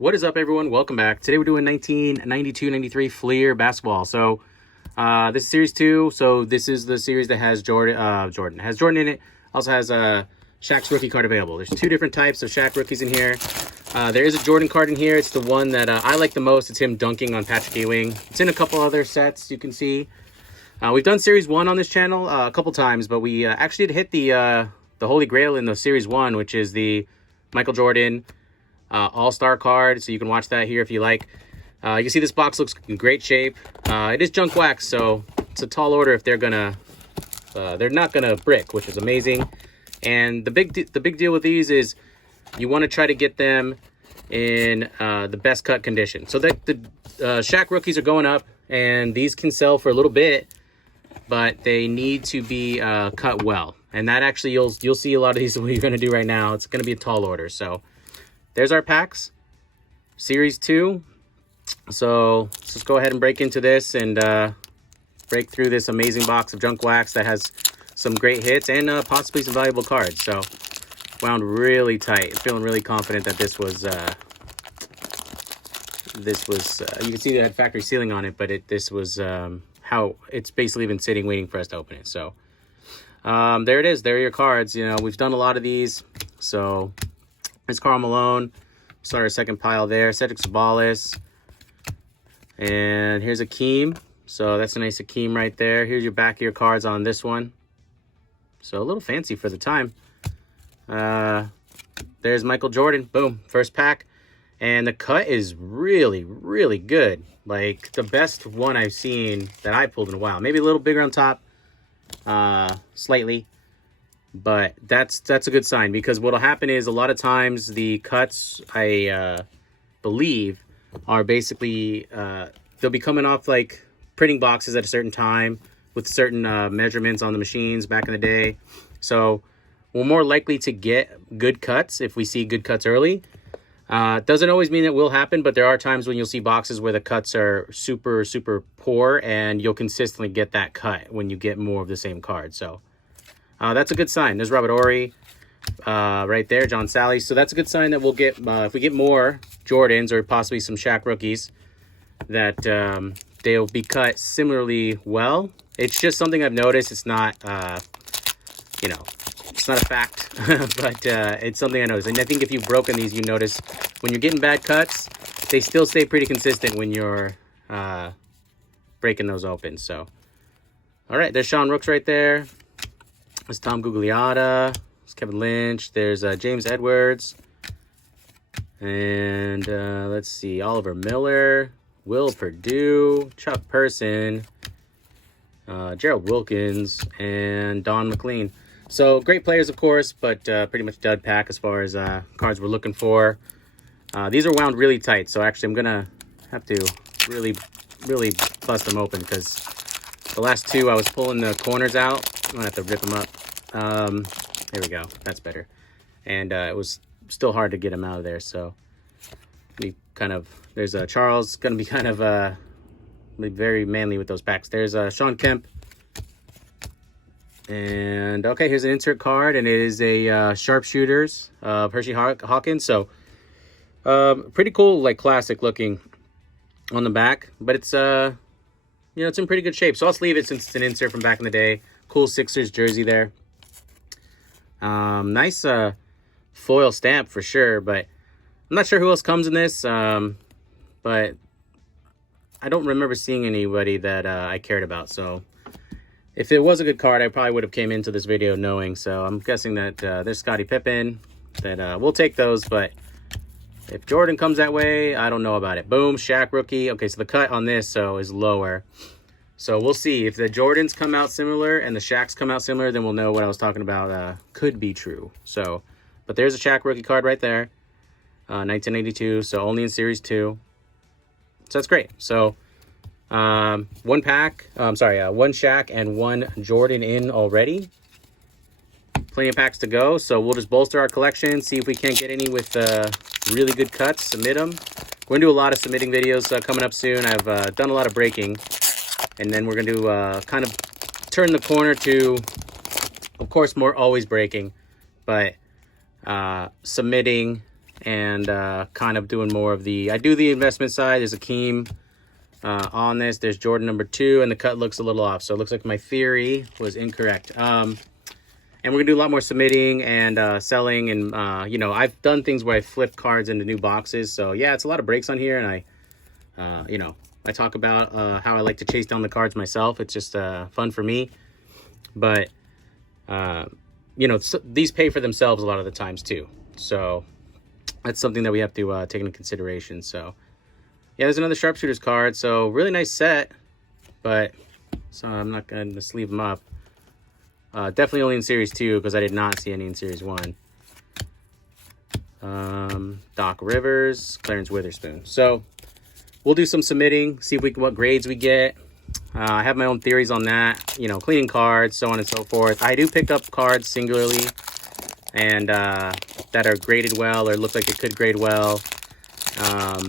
What is up, everyone? Welcome back. Today we're doing 1992-93 Fleer basketball. So this is series 2. So this is the series that has Jordan in it. Also has Shaq's rookie card available. There's 2 different types of Shaq rookies in here. There is a Jordan card in here. It's the one that I like the most. It's him dunking on Patrick Ewing. It's in a couple other sets you can see. We've done series 1 on this channel a couple times, but we actually did hit the Holy Grail in the series 1, which is the Michael Jordan all-star card. So you can watch that here if you like. You can see this box looks in great shape. It is junk wax, so it's a tall order if they're not gonna brick, which is amazing. And the big deal with these is you want to try to get them in the best cut condition. So that the Shaq rookies are going up, and these can sell for a little bit, but they need to be cut well. And that actually you'll see a lot of these. What you're gonna do right now, it's gonna be a tall order. So there's our packs, series 2. So let's just go ahead and break into this and break through this amazing box of junk wax that has some great hits and possibly some valuable cards. So wound really tight. Feeling really confident that this was you can see they had factory sealing on it, but this was how it's basically been sitting waiting for us to open it. So there it is. There are your cards. You know, we've done a lot of these. So it's Karl Malone. Start our second pile there. Cedric Sabalas. And here's Akeem. So that's a nice Akeem right there. Here's your back of your cards on this one. So a little fancy for the time. There's Michael Jordan. Boom. First pack. And the cut is really, really good. Like the best one I've seen that I pulled in a while. Maybe a little bigger on top. Slightly. But that's a good sign, because what'll happen is a lot of times the cuts, I believe, are basically they'll be coming off like printing boxes at a certain time with certain measurements on the machines back in the day. So we're more likely to get good cuts if we see good cuts early. Doesn't always mean it will happen, but there are times when you'll see boxes where the cuts are super, super poor, and you'll consistently get that cut when you get more of the same card. So that's a good sign. There's Robert Horry right there, John Sally. So that's a good sign that we'll get, if we get more Jordans or possibly some Shaq rookies, that they'll be cut similarly well. It's just something I've noticed. It's not, it's not a fact, but it's something I noticed. And I think if you've broken these, you notice when you're getting bad cuts, they still stay pretty consistent when you're breaking those open. So, all right, there's Sean Rooks right there. There's Tom Gugliotta. There's Kevin Lynch. There's James Edwards. And let's see, Oliver Miller, Will Perdue, Chuck Person, Gerald Wilkins, and Don McLean. So great players, of course, but pretty much dud pack as far as cards we're looking for. These are wound really tight, so actually I'm going to have to really, really bust them open, because the last 2 I was pulling the corners out. I'm going to have to rip them up. There we go. That's better. And it was still hard to get them out of there, so we kind of, there's Charles, going to be kind of very manly with those packs. There's Sean Kemp. And okay, here's an insert card, and it is a Sharpshooters of Hershey Hawkins. So pretty cool, like classic looking on the back, but it's it's in pretty good shape. So I'll just leave it since it's an insert from back in the day. Cool Sixers jersey there. Nice foil stamp for sure, but I'm not sure who else comes in this. But I don't remember seeing anybody that I cared about. So if it was a good card, I probably would have came into this video knowing. So I'm guessing that there's Scottie Pippen, that we'll take those. But if Jordan comes that way, I don't know about it. Boom, Shaq rookie. Okay, so the cut on this is lower. So we'll see. If the Jordans come out similar and the Shaqs come out similar, then we'll know what I was talking about could be true. So, but there's a Shaq rookie card right there. 1982, so only in Series 2. So that's great. So one Shaq and 1 Jordan in already. Plenty of packs to go, so we'll just bolster our collection, see if we can't get any with really good cuts, submit them. We're going to do a lot of submitting videos coming up soon. I've done a lot of breaking, and then we're going to kind of turn the corner to, of course, more always breaking, but submitting and kind of doing more of I do the investment side. There's Akeem on this. There's Jordan number 2, and the cut looks a little off. So it looks like my theory was incorrect. And we're going to do a lot more submitting and selling. And, you know, I've done things where I flip cards into new boxes. So, yeah, it's a lot of breaks on here. And you know, I talk about how I like to chase down the cards myself. It's just fun for me. But, you know, these pay for themselves a lot of the times, too. So that's something that we have to take into consideration. So, yeah, there's another sharpshooter's card. So really nice set, but so I'm not going to sleeve them up. Definitely only in Series 2 because I did not see any in Series 1. Doc Rivers, Clarence Witherspoon. So we'll do some submitting, see if what grades we get. I have my own theories on that, you know, cleaning cards, so on and so forth. I do pick up cards singularly and that are graded well or look like it could grade well.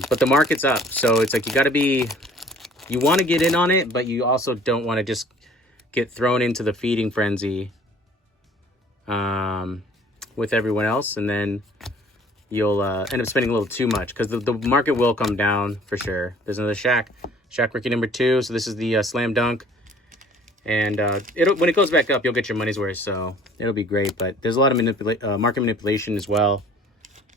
But the market's up, so it's like you want to get in on it, but you also don't want to just get thrown into the feeding frenzy with everyone else, and then you'll end up spending a little too much because the market will come down for sure. There's another Shaq rookie number 2, so this is the slam dunk, and when it goes back up, you'll get your money's worth, so it'll be great. But there's a lot of market manipulation as well.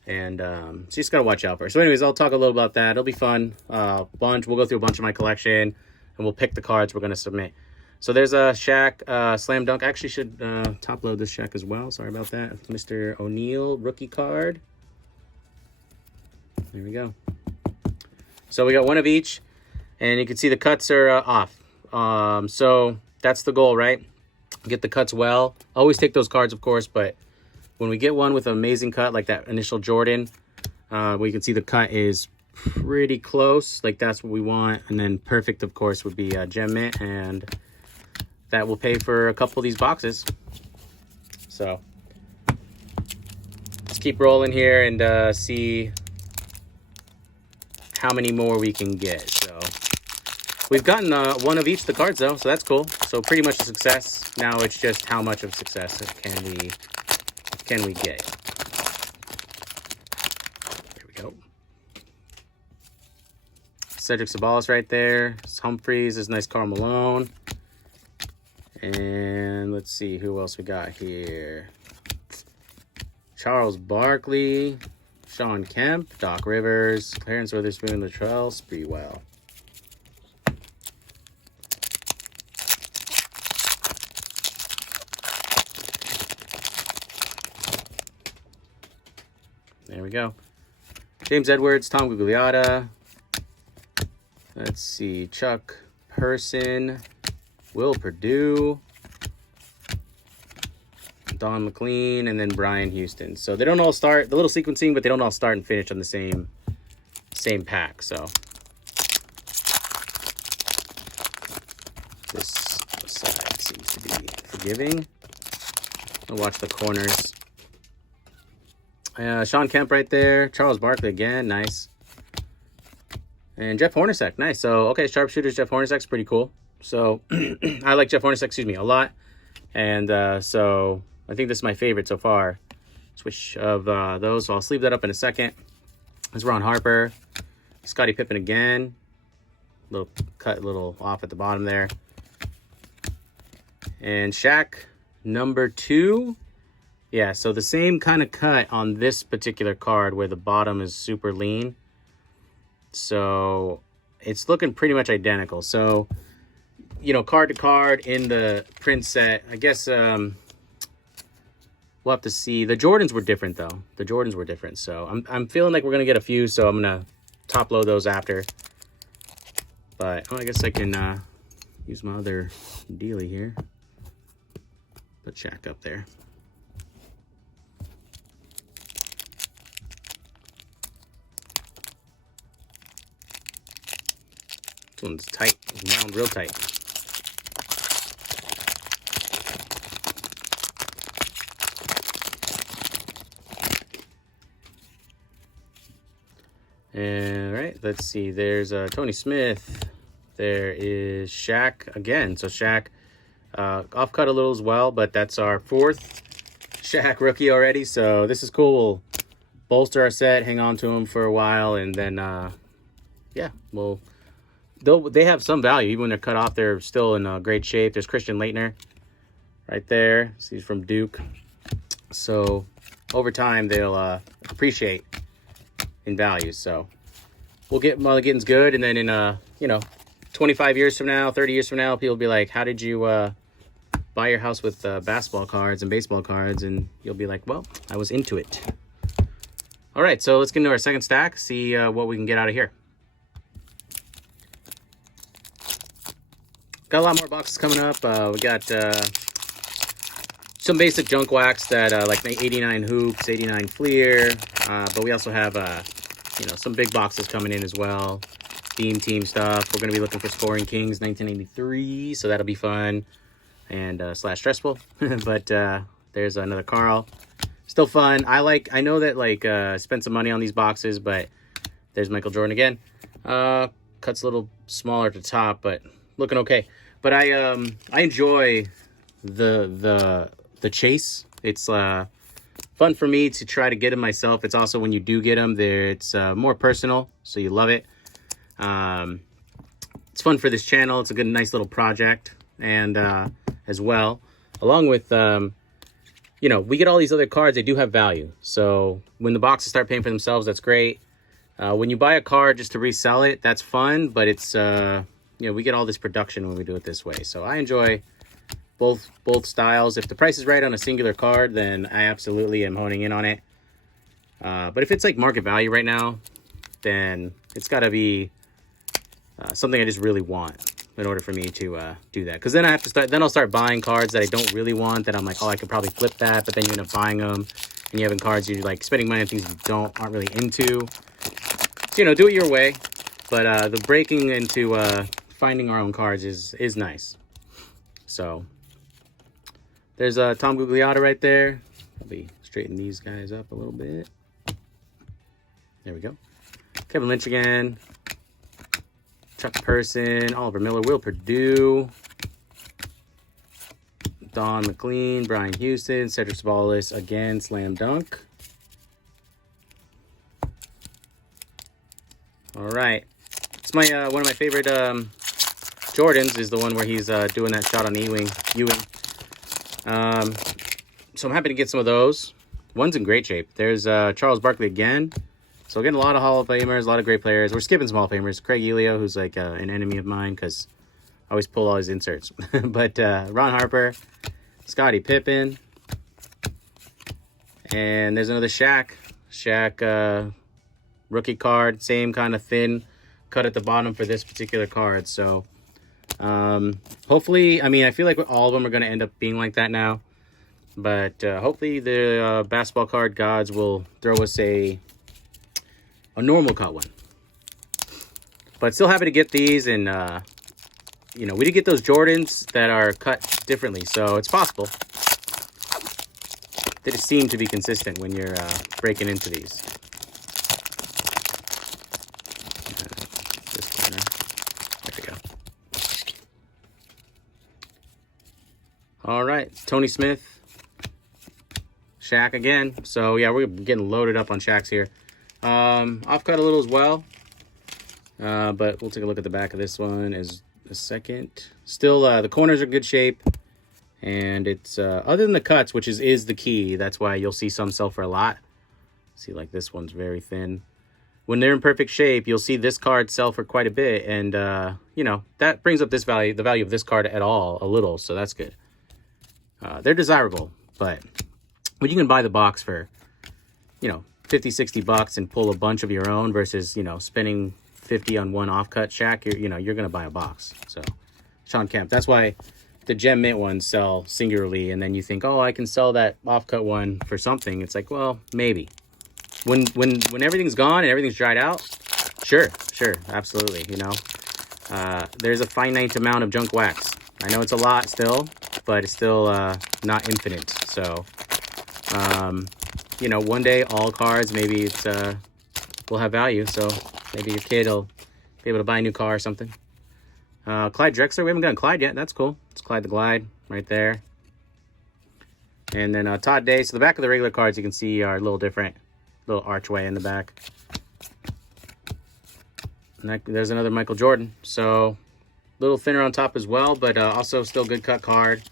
And so you just got to watch out for it. So anyways, I'll talk a little about that. It'll be fun. We'll go through a bunch of my collection, and we'll pick the cards we're going to submit. So there's a Shaq slam dunk. I actually should top load this Shaq as well. Sorry about that. Mr. O'Neal rookie card. There we go. So we got one of each, and you can see the cuts are off. So that's the goal, right? Get the cuts well. Always take those cards, of course, but when we get one with an amazing cut like that initial Jordan, we can see the cut is pretty close. Like that's what we want. And then perfect, of course, would be Gem Mint, and that will pay for a couple of these boxes. So let's keep rolling here and see how many more we can get. So we've gotten one of each the cards though, so that's cool. So pretty much a success. Now it's just how much of success can we get? There we go. Cedric Sabalas right there. Humphreys is nice. Karl Malone. And let's see who else we got here. Charles Barkley, Sean Kemp, Doc Rivers, Clarence Witherspoon, Latrell Sprewell. There we go. James Edwards, Tom Gugliotta. Let's see. Chuck Person, Will Perdue, Don McLean, and then Brian Houston. So they don't all start, the little sequencing, but they don't all start and finish on the same pack. So this side seems to be forgiving. I'll watch the corners. Sean Kemp right there. Charles Barkley again. Nice. And Jeff Hornacek. Nice. So, okay, sharpshooters, Jeff Hornacek's pretty cool. So, I like Jeff Hornacek, a lot. And so, I think this is my favorite so far. Switch of those. So, I'll sleeve that up in a second. There's Ron Harper. Scottie Pippen again. Little cut, little off at the bottom there. And Shaq number 2. Yeah, so the same kind of cut on this particular card where the bottom is super lean. So it's looking pretty much identical. So, you know, card to card in the print set, I guess we'll have to see. The Jordans were different, though. The Jordans were different. So I'm feeling like we're going to get a few, so I'm going to top load those after. But I guess I can use my other dealie here. Put Shaq up there. This one's tight, round, real tight. All right, let's see. There's Tony Smith. There is Shaq again. So Shaq off cut a little as well, but that's our 4th Shaq rookie already. So this is cool. bolster our set, hang on to them for a while, and then yeah, well, they have some value. Even when they're cut off, they're still in great shape. There's Christian Laettner right there. So he's from Duke. So over time, they'll appreciate in value. So we'll get Mulligan's good, and then in 25 years from now, 30 years from now, people will be like, how did you buy your house with basketball cards and baseball cards? And you'll be like, well, I was into it. All right, so let's get into our second stack, see what we can get out of here. Got a lot more boxes coming up. We got some basic junk wax that like 89 hoops, 89 Fleer, but we also have some big boxes coming in as well. Theme team stuff. We're going to be looking for Scoring Kings 1983, so that'll be fun and slash stressful. But there's another Carl. Still fun. I know that like spent some money on these boxes, but there's Michael Jordan again. Cuts a little smaller at the top, but looking okay. But I enjoy the chase. It's fun for me to try to get them myself. It's also when you do get them, it's more personal, so you love it. It's fun for this channel. It's a good, nice little project, and as well, along with we get all these other cards. They do have value. So when the boxes start paying for themselves, that's great. When you buy a card just to resell it, that's fun, but it's we get all this production when we do it this way. So I enjoy both styles. If the price is right on a singular card, then I absolutely am honing in on it. But if it's like market value right now, then it's got to be something I just really want in order for me to do that. Because then I'll start buying cards that I don't really want, that I'm like, oh, I could probably flip that, but then you end up buying them, and you having cards you're like spending money on things you aren't really into. So, do it your way. But the breaking into finding our own cards is nice. So there's Tom Gugliotta right there. I'll be straightening these guys up a little bit. There we go. Kevin Lynch again. Chuck Person, Oliver Miller, Will Perdue, Don McLean, Brian Houston, Cedric Sabalas again, slam dunk. All right, it's my one of my favorite Jordans is the one where he's doing that shot on Ewing. So I'm happy to get some of those. One's in great shape. There's Charles Barkley again. So we're getting a lot of Hall of Famers, a lot of great players. We're skipping some Hall of Famers. Craig Elio, who's like an enemy of mine because I always pull all his inserts. But Ron Harper, Scottie Pippen, and there's another Shaq. Shaq rookie card, same kind of thin cut at the bottom for this particular card. So hopefully, I feel like all of them are going to end up being like that now. But hopefully the basketball card gods will throw us a normal cut one. But still happy to get these, and we did get those Jordans that are cut differently, so it's possible. They just seem to be consistent when you're breaking into these. There we go. All right, Tony Smith, Shaq again. So yeah, we're getting loaded up on Shaqs here. Off cut a little as well, but we'll take a look at the back of this one as a second. Still, the corners are in good shape, and it's other than the cuts, which is the key. That's why you'll see some sell for a lot. See, like this one's very thin. When they're in perfect shape, you'll see this card sell for quite a bit, and that brings up this value, the value of this card a little. So that's good. They're desirable, but when you can buy the box for, 50, 60 bucks and pull a bunch of your own versus, spending 50 on one off-cut Shaq, you're going to buy a box. So, Sean Kemp. That's why the Gem Mint ones sell singularly, and then you think, oh, I can sell that off-cut one for something. It's like, well, maybe. When everything's gone and everything's dried out, sure, absolutely, There's a finite amount of junk wax. I know it's a lot still, but it's still not infinite. So, one day all cards, maybe it's will have value. So maybe your kid will be able to buy a new car or something. Clyde Drexler, we haven't gotten Clyde yet. That's cool. It's Clyde the Glide right there. And then Todd Day. So the back of the regular cards you can see are a little different Little archway in the back. And there's another Michael Jordan. So, a little thinner on top as well, but also still good cut card.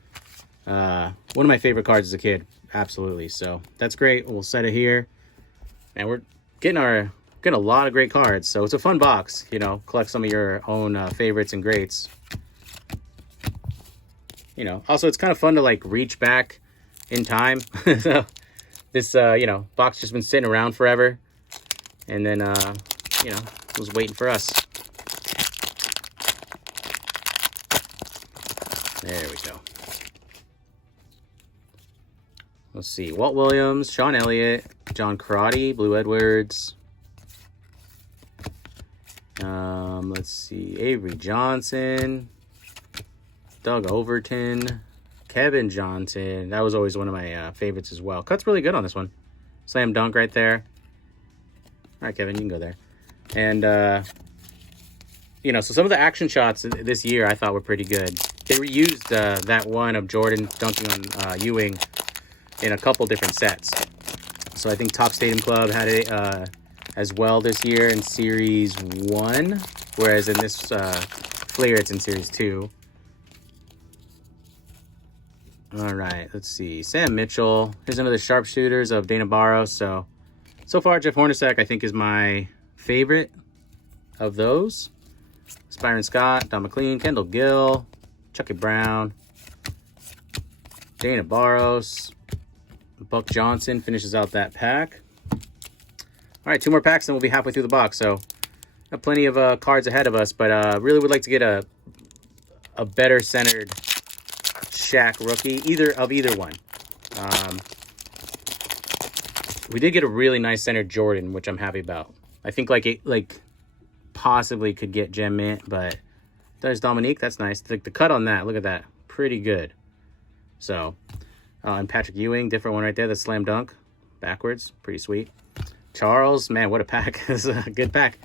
One of my favorite cards as a kid. Absolutely. So, that's great. We'll set it here. And we're getting a lot of great cards. So, it's a fun box. You know, collect some of your own favorites and greats. You know, also, it's kind of fun to, like, reach back in time. So, this, you know, box just been sitting around forever. And then, you know, was waiting for us. There we go. Let's see. Walt Williams, Sean Elliott, John Crotty, Blue Edwards. Let's see. Avery Johnson, Doug Overton, Kevin Johnson. That was always one of my favorites as well. Cut's really good on this one. Slam dunk right there. All right, Kevin, you can go there. And, you know, so some of the action shots this year I thought were pretty good. They reused that one of Jordan dunking on Ewing in a couple different sets. So I think Top Stadium Club had it as well this year in Series 1. Whereas in this Flair, it's in Series 2. All right, let's see. Sam Mitchell. Here's another sharpshooters of Dana Barros. So far, Jeff Hornacek, I think, is my favorite of those. Byron Scott, Don McLean, Kendall Gill, Chucky Brown, Dana Barros, Buck Johnson finishes out that pack. All right, 2 more packs and we'll be halfway through the box. So got plenty of cards ahead of us, but really would like to get a better centered Shaq rookie, either one. We did get a really nice centered Jordan, which I'm happy about. I think like possibly could get gem mint, but there's Dominique. That's nice. The cut on that, look at that, pretty good. So, and Patrick Ewing, different one right there. The slam dunk, backwards, pretty sweet. Charles, man, what a pack! This is a good pack.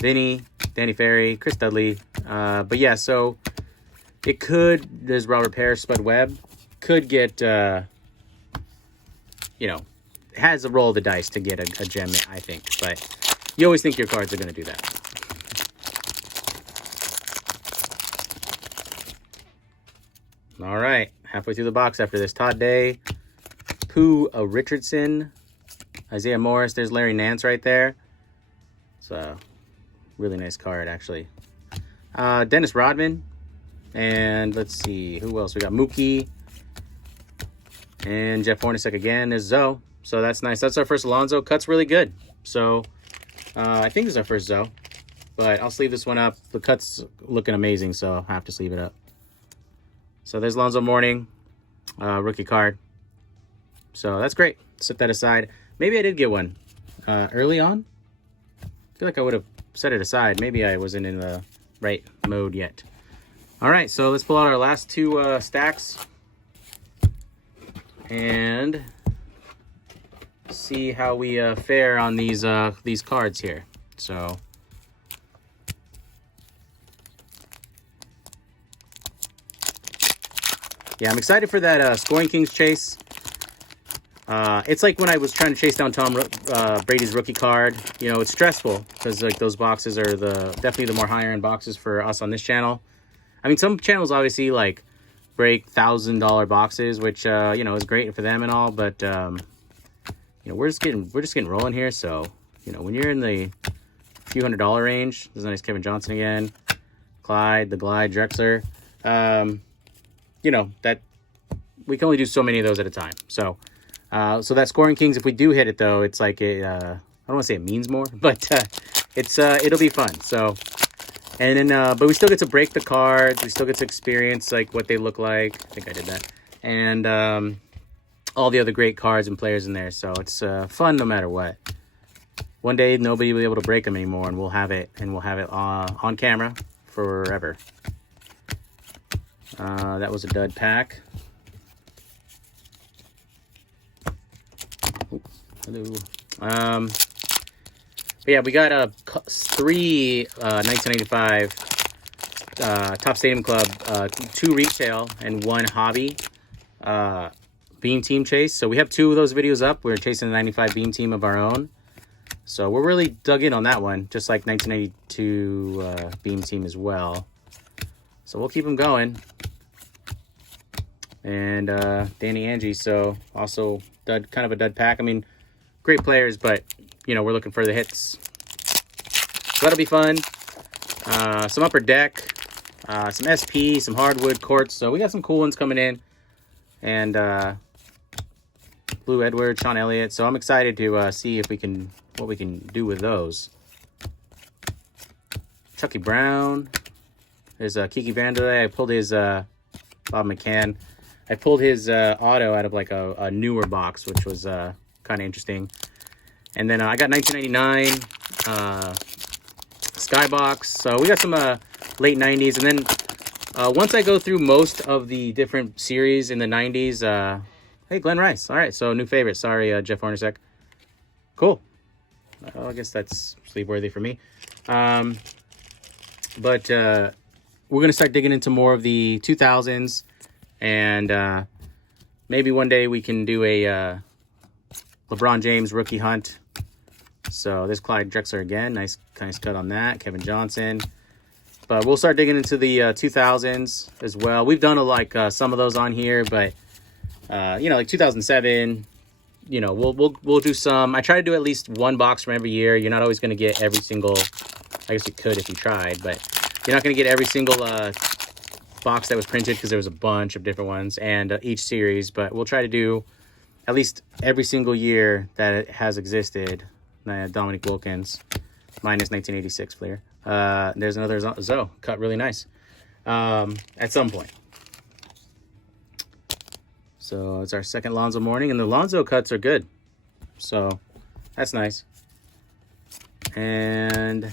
Vinny, Danny Ferry, Chris Dudley. But yeah, so it could. There's Robert Parrish, Spud Webb. Could get. You know, has a roll of the dice to get a gem mint, I think. But you always think your cards are going to do that. All right. Halfway through the box after this. Todd Day, Pooh Richardson, Isaiah Morris. There's Larry Nance right there. It's a really nice card, actually. Dennis Rodman. And let's see. Who else? We got Mookie. And Jeff Hornacek again is Zoe. So that's nice. That's our first Alonzo. Cut's really good. So I think this is our first Zoe. But I'll sleeve this one up. The cut's looking amazing, so I have to sleeve it up. So there's Alonzo Mourning. Rookie card. So that's great. Set that aside. Maybe I did get one early on. I feel like I would have set it aside. Maybe I wasn't in the right mode yet. All right, so let's pull out our last 2 stacks. And see how we fare on these cards here. So yeah, I'm excited for that Scoring Kings chase. It's like when I was trying to chase down Tom Brady's rookie card. You know, it's stressful because like those boxes are definitely the more higher end boxes for us on this channel. I mean, some channels obviously like break $1,000 boxes, which you know, is great for them and all, but you know, we're just getting rolling here. So you know, when you're in the few $100 range, there's a nice Kevin Johnson again, Clyde, the Glide, Drexler. You know, that we can only do so many of those at a time. So so that Scoring Kings, if we do hit it though, it's like I don't want to say it means more, but it'll be fun. So. And then, but we still get to break the cards. We still get to experience like what they look like. I think I did that. And all the other great cards and players in there. So it's fun no matter what. One day nobody will be able to break them anymore, and we'll have it on camera forever. That was a dud pack. Ooh, hello. But yeah, we got 3 1995 Top Stadium Club, 2 retail and 1 hobby Beam Team chase. So we have 2 of those videos up. We're chasing the 95 Beam Team of our own. So we're really dug in on that one, just like 1992 Beam Team as well. So we'll keep them going. And Danny Angie, so also kind of a dud pack. I mean, great players, but, you know, we're looking for the hits. So that'll be fun. Some Upper Deck, some SP, some Hardwood, Quartz. So we got some cool ones coming in. And Blue Edward, Sean Elliott. So I'm excited to see if what we can do with those. Chucky Brown. There's Kiki Vanderlei. I pulled his Bob McCann. I pulled his auto out of like a newer box, which was kind of interesting. And then I got 1999 Skybox. So we got some late 90s. And then once I go through most of the different series in the 90s, hey, Glenn Rice. All right, so new favorite. Sorry, Jeff Hornacek. Cool. Well, I guess that's sleep-worthy for me. But we're going to start digging into more of the 2000s. And maybe one day we can do a LeBron James rookie hunt. So there's Clyde Drexler again. Nice cut on that. Kevin Johnson. But we'll start digging into the 2000s as well. We've done some of those on here, but you know, like 2007. You know, we'll do some. I try to do at least one box from every year. You're not always going to get every single. I guess you could if you tried, but you're not going to get every single box that was printed because there was a bunch of different ones and each series. But we'll try to do at least every single year that it has existed. Dominic Wilkins, minus 1986 Fleer. There's another Zoe cut really nice at some point. So it's our second Lonzo morning, and the Lonzo cuts are good. So that's nice. And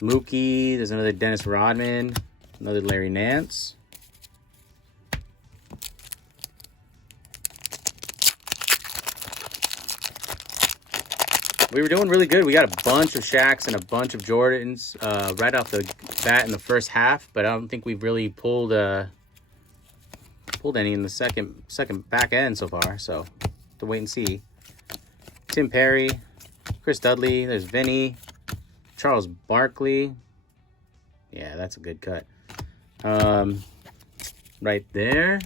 Mookie, there's another Dennis Rodman, another Larry Nance. We were doing really good. We got a bunch of Shaqs and a bunch of Jordans right off the bat in the first half, but I don't think we've really pulled any in the second back end so far. So to wait and see. Tim Perry, Chris Dudley, there's Vinny, Charles Barkley. Yeah, that's a good cut. Right there.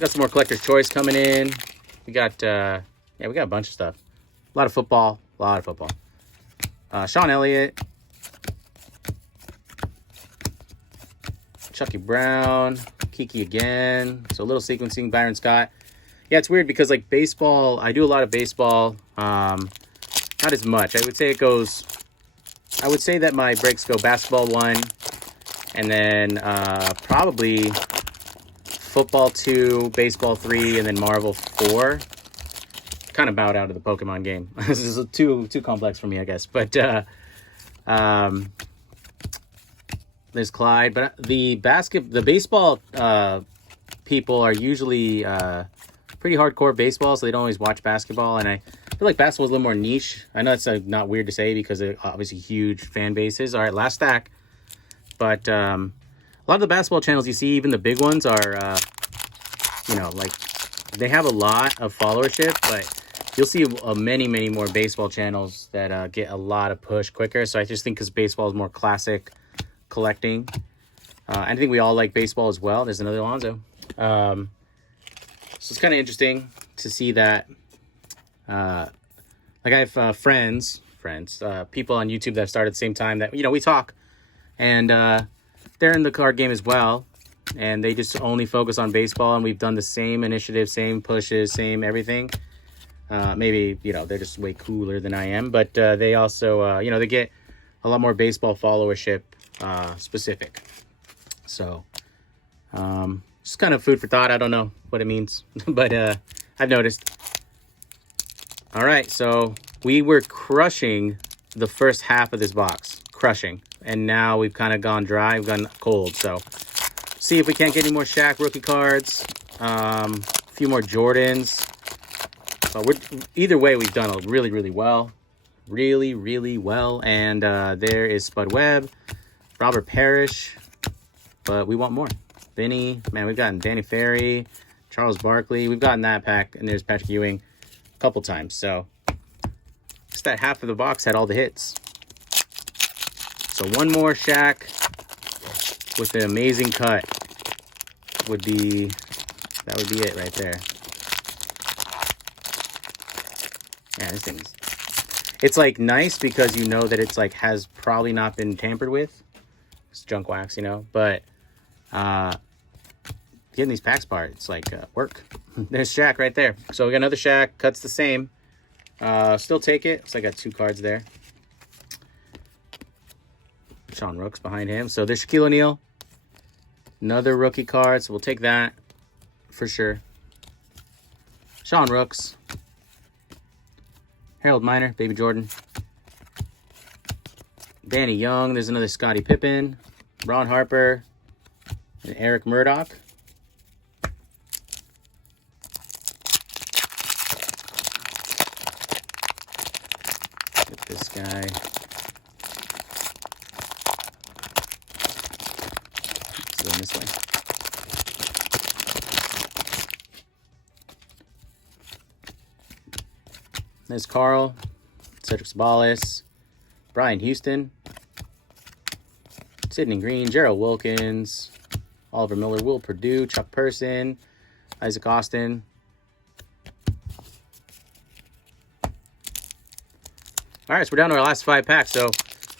Got some more collector's choice coming in. We got yeah, we got a bunch of stuff. A lot of football. Sean Elliott, Chucky Brown, Kiki again. So a little sequencing, Byron Scott. Yeah, it's weird because like baseball, I do a lot of baseball. Not as much. I would say that my breaks go basketball 1, and then probably football 2, baseball 3, and then Marvel 4. Kind of bowed out of the Pokemon game. This is too complex for me, I guess. But there's Clyde. But the baseball people are usually pretty hardcore baseball, so they don't always watch basketball. And I feel like basketball is a little more niche. I know it's not weird to say because they're obviously huge fan bases. All right, last stack. But a lot of the basketball channels you see, even the big ones, are you know, like they have a lot of followership, but you'll see many more baseball channels that get a lot of push quicker. So I just think because baseball is more classic collecting. I think we all like baseball as well. There's another Alonzo. So it's kind of interesting to see that. Like I have friends, people on YouTube that have started at the same time that, you know, we talk. And they're in the card game as well. And they just only focus on baseball. And we've done the same initiative, same pushes, same everything. Maybe, you know, they're just way cooler than I am. But they also, you know, they get a lot more baseball followership specific. So, just kind of food for thought. I don't know what it means. But I've noticed. All right, so we were crushing the first half of this box. Crushing. And now we've kind of gone dry. We've gone cold. So, see if we can't get any more Shaq rookie cards. A few more Jordans. But either way, we've done really well. really, really well. And there is Spud Webb, Robert Parrish, but we want more. Vinny, man, we've gotten Danny Ferry, Charles Barkley. We've gotten that pack, and there's Patrick Ewing a couple times. So just that half of the box had all the hits. So one more Shaq with the amazing cut would be it right there. Yeah, this thing's, it's like nice because you know that it's like has probably not been tampered with. It's junk wax, you know, but getting these packs apart, it's like work. There's Shaq right there. So we got another Shaq, cuts the same. Still take it. So I got 2 cards there. Sean Rooks behind him. So there's Shaquille O'Neal. Another rookie card, so we'll take that for sure. Sean Rooks. Harold Miner, Baby Jordan. Danny Young. There's another Scottie Pippen. Ron Harper. And Eric Murdoch. Get this guy. Going this way. There's Carl, Cedric Sabalas, Brian Houston, Sidney Green, Gerald Wilkins, Oliver Miller, Will Perdue, Chuck Person, Isaac Austin. All right, so we're down to our last 5 packs. So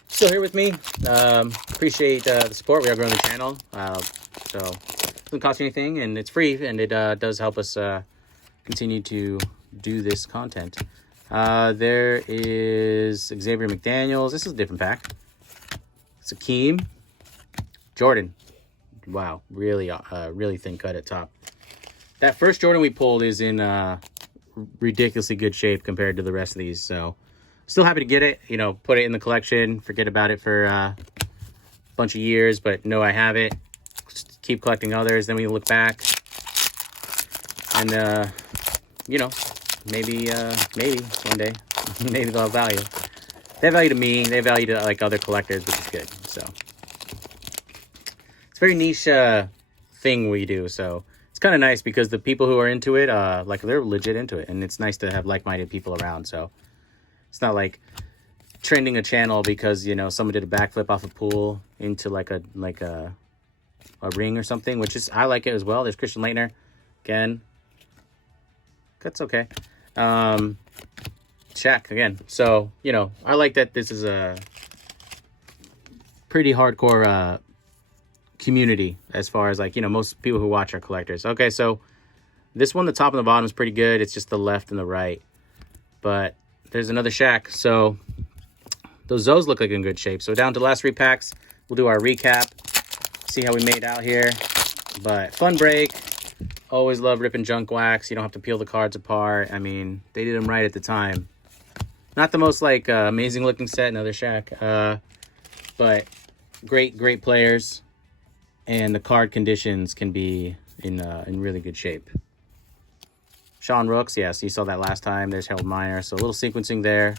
still here with me. Appreciate the support. We are growing the channel. So it doesn't cost you anything, and it's free, and it does help us continue to do this content. There is Xavier McDaniels. This is a different pack. It's Akeem. Jordan. Wow, really thin cut at top. That first Jordan we pulled is in ridiculously good shape compared to the rest of these, so still happy to get it, you know, put it in the collection, forget about it for a bunch of years, but know I have it. Just keep collecting others, then we look back. And, you know, maybe one day, maybe they'll have value. They have value to me, they have value to, like, other collectors, which is good, so. It's a very niche thing we do, so it's kind of nice because the people who are into it, like, they're legit into it, and it's nice to have like-minded people around, so. It's not like trending a channel because, you know, someone did a backflip off a pool into like a ring or something, which is, I like it as well. There's Christian Laettner again. That's okay. Shaq again. So, you know, I like that this is a pretty hardcore community as far as, like, you know, most people who watch are collectors. Okay, so this one, the top and the bottom is pretty good. It's just the left and the right. But there's another Shaq. So those Zoes look like in good shape. So down to the last 3 packs. We'll do our recap. See how we made out here. But fun break. Always love ripping junk wax. You don't have to peel the cards apart. I mean, they did them right at the time. Not the most, like, amazing looking set. Another Shaq. But great players. And the card conditions can be in really good shape. Sean Rooks, yes, you saw that last time. There's Harold Miner, so a little sequencing there.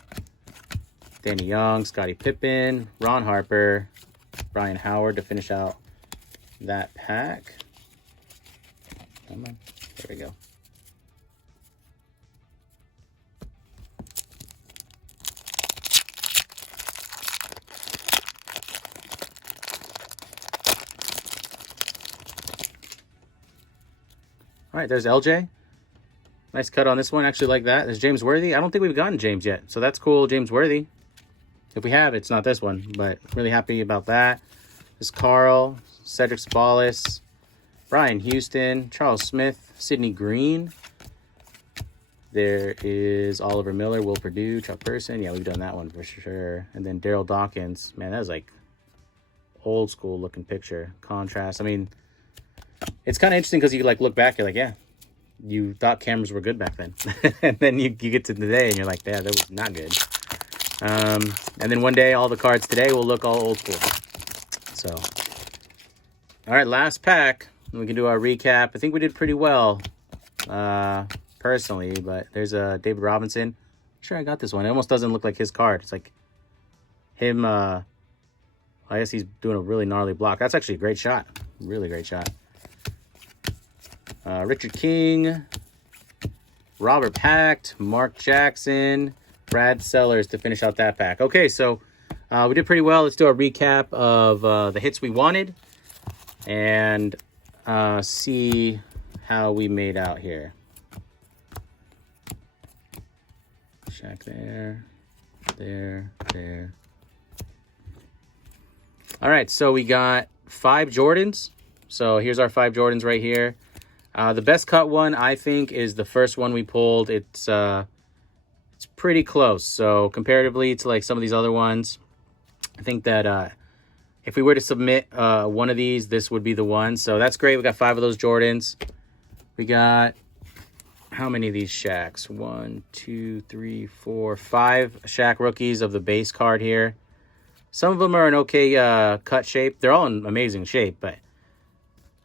Danny Young, Scottie Pippen, Ron Harper, Brian Howard to finish out that pack. Come on, there we go. All right, there's LJ. Nice cut on this one. Actually like that. There's James Worthy. I don't think we've gotten James yet. So that's cool, James Worthy. If we have, it's not this one. But really happy about that. There's Carl, Cedric Sabalas, Brian Houston, Charles Smith, Sidney Green. There is Oliver Miller, Will Perdue, Chuck Person. Yeah, we've done that one for sure. And then Daryl Dawkins. Man, that was like old school looking picture. Contrast. I mean, it's kind of interesting because you like look back, you're like, yeah, you thought cameras were good back then. And then you get to today and you're like, yeah, that was not good. And then one day all the cards today will look all old school. So, all right, last pack. We can do our recap. I think we did pretty well, personally, but there's David Robinson, sure I got this one. It almost doesn't look like his card. It's like him. I guess he's doing a really gnarly block. That's actually a great shot. Really great shot. Richard King, Robert Pact, Mark Jackson, Brad Sellers to finish out that pack. Okay, so we did pretty well. Let's do a recap of the hits we wanted and see how we made out here. Shaq there. All right, so we got 5 Jordans. So here's our 5 Jordans right here. The best cut one, I think, is the first one we pulled. It's pretty close. So comparatively to like some of these other ones, I think that if we were to submit one of these, this would be the one. So that's great. We got 5 of those Jordans. We got how many of these Shaqs? 1, 2, 3, 4, 5 Shaq rookies of the base card here. Some of them are in okay cut shape. They're all in amazing shape, but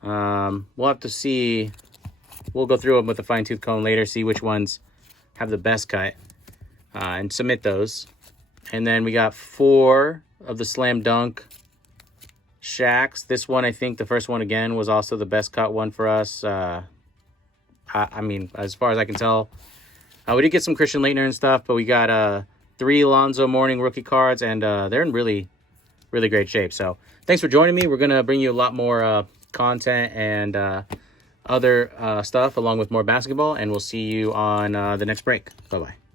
we'll have to see. We'll go through them with a fine-tooth comb later, see which ones have the best cut, and submit those. And then we got 4 of the Slam Dunk Shaqs. This one, I think the first one, again, was also the best cut one for us. I mean, as far as I can tell. We did get some Christian Laettner and stuff, but we got 3 Alonzo Mourning rookie cards, and they're in really, really great shape. So thanks for joining me. We're going to bring you a lot more content and other stuff along with more basketball, and we'll see you on the next break. Bye-bye.